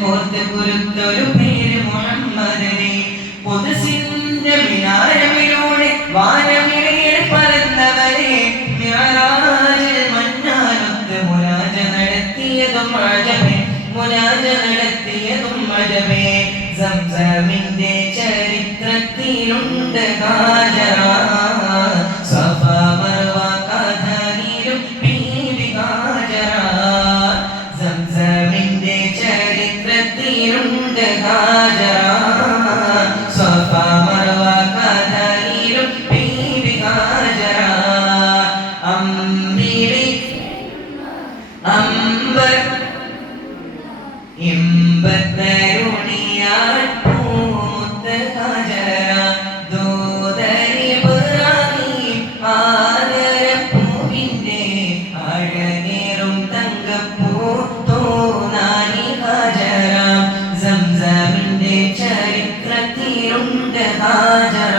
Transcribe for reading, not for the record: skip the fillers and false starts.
കോർത്ത് കുരുത്തൊരു പേര് മുഹമ്മദനെ ഖുദ്സിന്റെ മിനാരമിലൂടെ വാനമിഴയിൽ പറന്നവരെ മിഅ്റാജ് മന്നാനത്ത് മുനാജ നടത്തിയതും അജബേ മുനാജ നടത്തിയതും അജബേ സംസമിന്റെ ചരിത്രത്തിലുണ്ട് ഹാജറ സഫ മർവ കഥയിലും ബീവി ഹാജറ സംസമിന്റെ ചരിത്രത്തിലുണ്ട് ഹാജറ സഫ മർവ കഥയിലും ബീവി ഹാജറ അംബിളി അംബർ ഇമ്പത്തരുണിയാൽ പൂമുത്ത് ഹാജറ ദൂതരി ഇബ്രാഹിം ആദരപ്പൂവിന്റെ അഴകേറും തങ്കപ്പൂ തോന്നാനി ഹാജറ സംസമിന്റെ ചരിത്രത്തിലുണ്ട് ഹാജറ